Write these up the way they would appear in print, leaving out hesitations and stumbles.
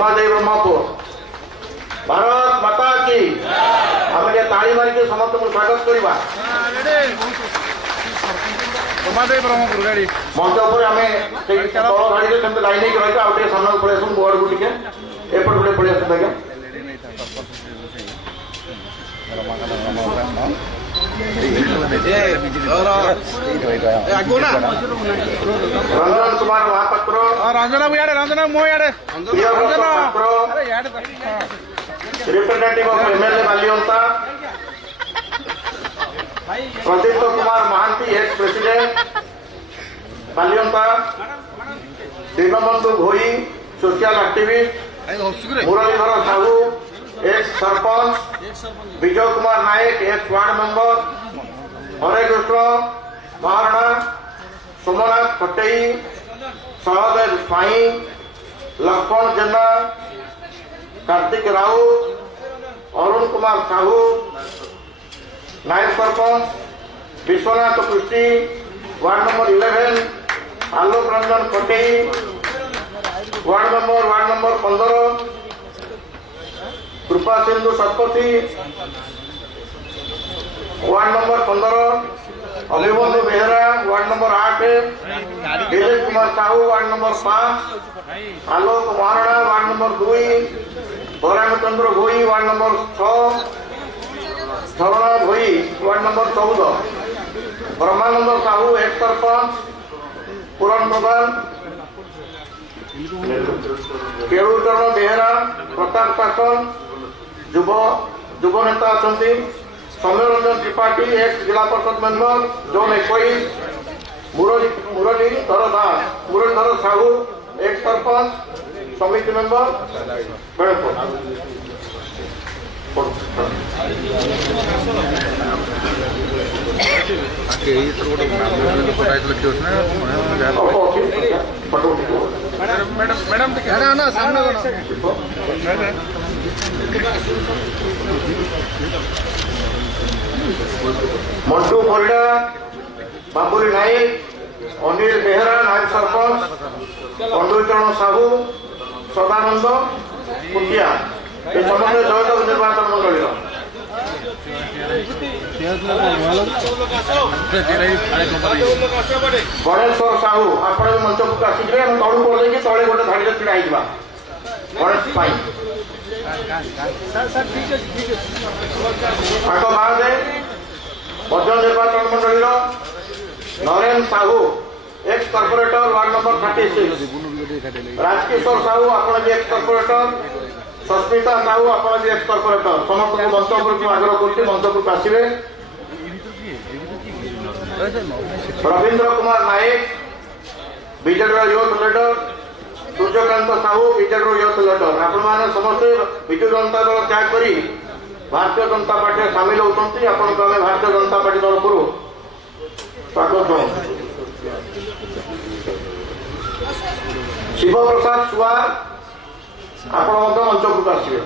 उमादेवी ब्रह्मपुर। भारत माता की आम ताली मारिक समस्त को स्वागत करवा। मंच उपर आम तल धाड़ी लाइन रही आगे सामना पड़े आस बोर्ड को टे एपट गोटे पड़े आस आज्ञा रंजन कुमार महापात्र रंजना रंजना मो representative of MLA Balianta Pradipta Kumar Mahanty ex president Balianta Dinabandhu Bhoi social activist Muralidhar Sahu ex sarpanch Bijay Kumar Nayak ex ward member Hare Krishna Maharana Somnath Khatei Sahadev Swain Laxman Jena Kartik Raut Arun Kumar Sahu Nayak sarpanch Biswanath Krushti ward number 11 Alok Ranjan Khatei ward number 15 Krupa Sindhu Satapathy ward number 15 Abhimanyu Behera ward number 8 Bijay Kumar Sahu ward number 5 Alok Maharana ward number 2 बराम Chandra Bhoi ward number 6 झरणा Bhoi ward number 14 Brahmanand Sahu ex sarpanch पूरण प्रधान केलुचरण बेहरा प्रताप शासन युव नेता अच्छा सौम्य Ranjan Tripathi x जिला परिषद member zone 21 Muralidhar दास Muralidhar Sahu ex sarpanch समिति member बेड़पुर Mantu Parida बाबुरी Naik Anil Behera नायक सरपंच पंडुचरण साहू सदानंद कुटिया ये समस्त जयदेव निर्वाचन मंडली गणेश्वर साहू आप मंच को आसिक तलू पड़े तले गोटे धाड़ी ढड़ा होगा गणेश बाद बद्र निर्वाचन मंडल Naren Sahu ex corporator ward number 36 Rajkishore Sahu आप एक्स कॉर्पोरेटर सस्मिता साहू आप एक्स कॉर्पोरेटर समस्त को मंच को आग्रह कर मंच को आसवे Rabindra Kumar Nayak BJD youth leader Suryakant Sahu BJD youth leader आपण मैंने समस्त विजु जनता दल त्याग कर भारतीय जनता पार्टी सामिल होती आपण भारतीय जनता पार्टी तरफ स्वागत शिव प्रसाद सुवार आपण मंच को आसवे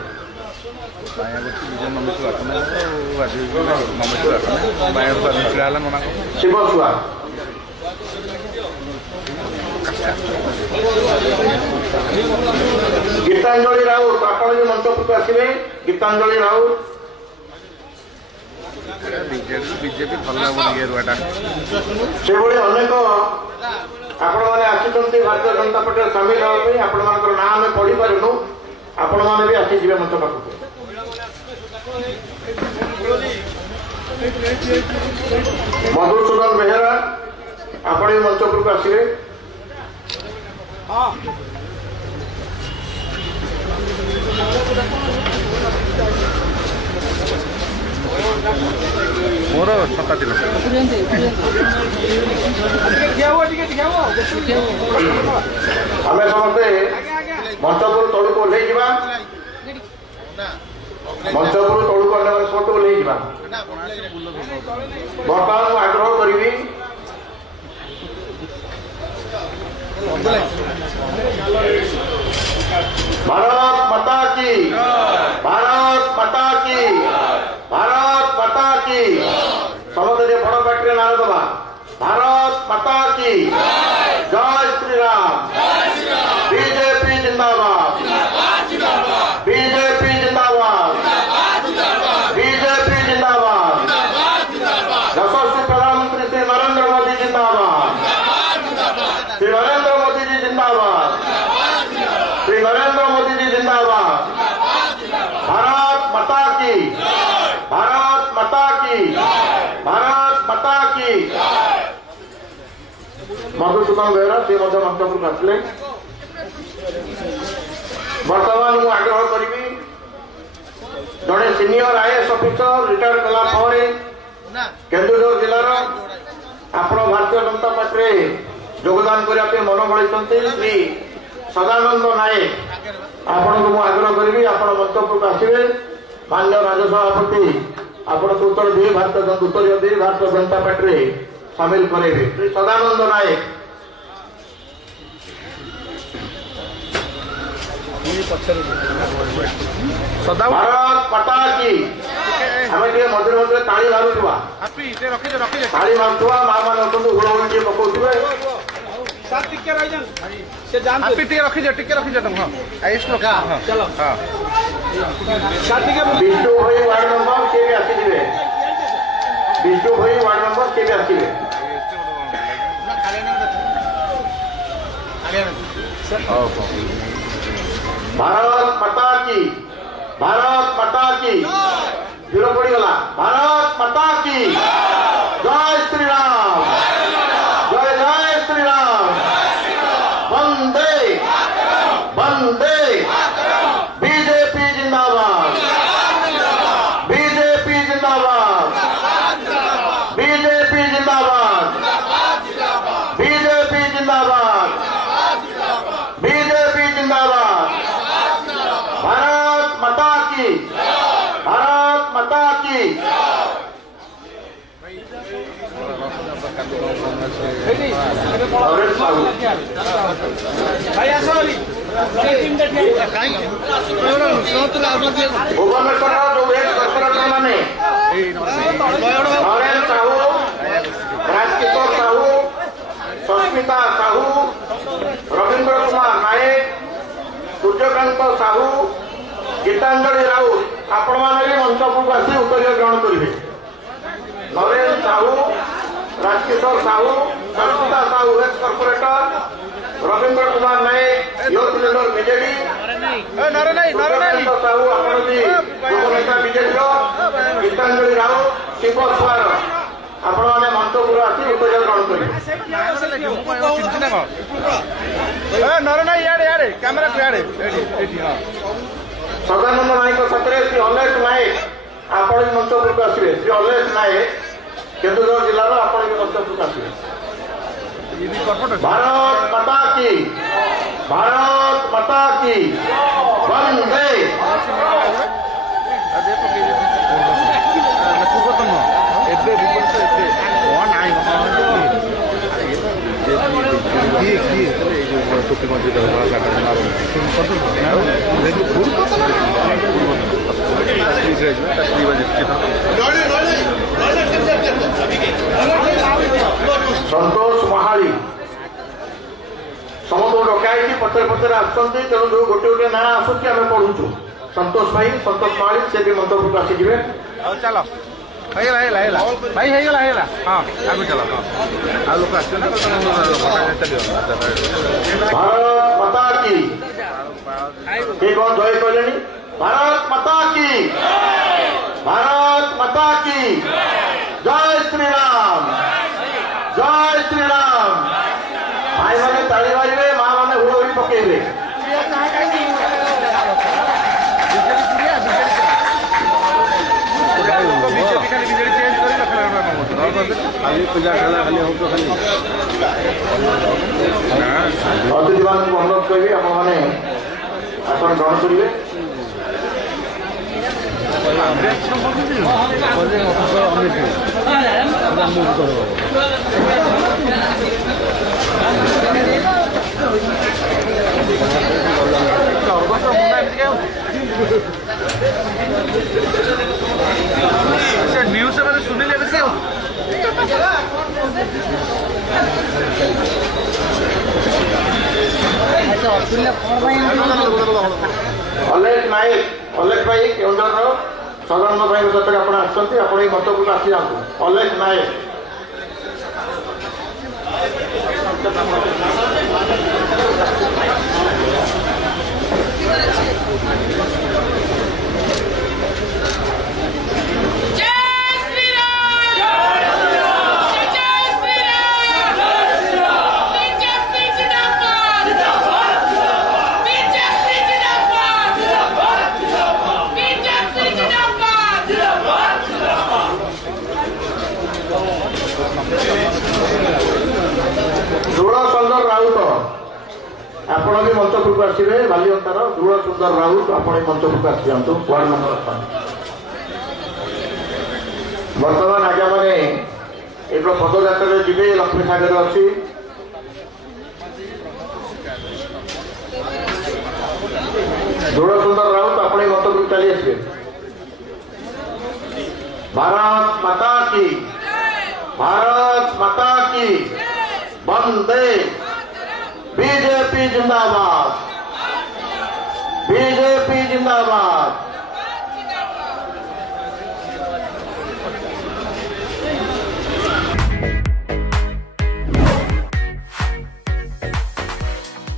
शिव सुवार गीतांजलि राउत आप मंच को आसवे गीतांजलि राउत बीजेपी भल अनेक आपण मैंने आसी भारतीय जनता पार्टी सामिल होगा आपण ना आम पढ़ी पारूँ आपण मैंने भी आसी मंच पाख मधुसूदन बेहरा आपण मंच उपरको आसवे मोर छता दिन आम समस्ते मंचपुर तलू को ओह्ल मंचपुर तलू को समस्त ओह्ल बर्तमान मुझे आग्रह करी भारत माता की भारत माता की भारत माता की समस्त बड़ पार्टी नाम दबा भारत माता की जय श्री राम बीजेपी जिंदाबाद भारत माता की मधुसूदन बेहरा से मंचपुर आसले बर्तमान मु आग्रह करी जड़े सीनियर आईएएस ऑफिसर रिटायर कला केन्दुझर जिलार आपण भारतीय जनता पार्टी योगदान करने मन बढ़ी श्री सदानंद नायक आपण को आग्रह करी आप मंचपुर आसवे मान्य राज्य सभापति आपण को उत्तर दे उत्तर दे भारतीय जनता पार्टी सामिल करेंगे श्री सदानंद नायक भारत माता की हमें मझे मझे ताली मारुवा ताली मारुवा माँ मान हुड़हुड़ी पकाउे विष्णु भाई वार्ड नंबर सी भी आसीजे विष्णु भाई वार्ड नंबर सी भी आसीजे भारत माता की जीरो पड़गला भारत माता की जय श्री राम जय जय श्री राम वंदे वंदे बीजेपी जिंदाबाद बीजेपी जिंदाबाद बीजेपी जिंदाबाद बीजेपी जिंदाबाद बीजेपी जिंदाबाद भारत माता की भारत माता की भुवनेश्वर जो कॉर्पोरेटर माने नरेंद्र साहू राजकिशोर साहू सस्मिता साहू रवींद्र कुमार नायक सूर्यकांत साहू गीतांजलि राउत आपण मैंने मंचपुर आसी उत्तर ग्रहण करेंगे Narendra Sahu Rajkishore Sahu Sasmita Sahu ex corporator Rabindra Kumar Nayak youth leader BJD Suryakant Sahu आपण नेता बीजेडी गीतांजलि राउत शिव स्वार आपण मैंने मंचपुर आसी उत्तर ग्रहण करेंगे सदानंद नायक सतरे श्री अलेश नायक आपण मंचपुर आसवे श्री अलेश नायक केन्दुझर जिलार आपण मंचपुर आसवे भारत माता की वंदे संतोष महाली समस्त डकाई पचर पचर आसुँच तेणु जो गोटे गोटे ना आसूँ आम पढ़ुचु संतोष भाई संतोष महाली से भी मंचपुर आसीजे चल भाई हाँ आगे चल हाँ लोक भारत माता की कौन जय कहले भारत माता की जय श्री राम भाई मैंने ताली मारे माँ मैंने हुड़हुड़ी पकेबे अतिथि मान अनुरोध करी आपने आसन ग्रहण करेंगे न्यूज से सुनी ले अलेख नायक अलेख भाई केन्दुझर सदानंद भाई सतरे आप मंचपुर आसी जातु अलेख नायक जय श्री राम ଆପଣ ବି ମଞ୍ଚକୁ ଆସିବେ। ବାଲିଅନ୍ତାର ଧୂଳ ସୁନ୍ଦର ରାଉତ ଆପଣ ମଞ୍ଚକୁ ଆସିଯାଆନ୍ତୁ। Ward number 5। ବର୍ତ୍ତମାନ ଆଜ୍ଞାମାନେ ଏକ ପଦଯାତ୍ରାରେ ଯିବେ। ଲକ୍ଷ୍ମୀ ସାଗର ଅଛି। ଧୂଳ ସୁନ୍ଦର ରାଉତ ଆପଣ ମଞ୍ଚକୁ ଚାଲି ଆସିବେ। भारत माता की, भारत माता की, वंदे। बीजेपी जिंदाबाद, बीजेपी जिंदाबाद।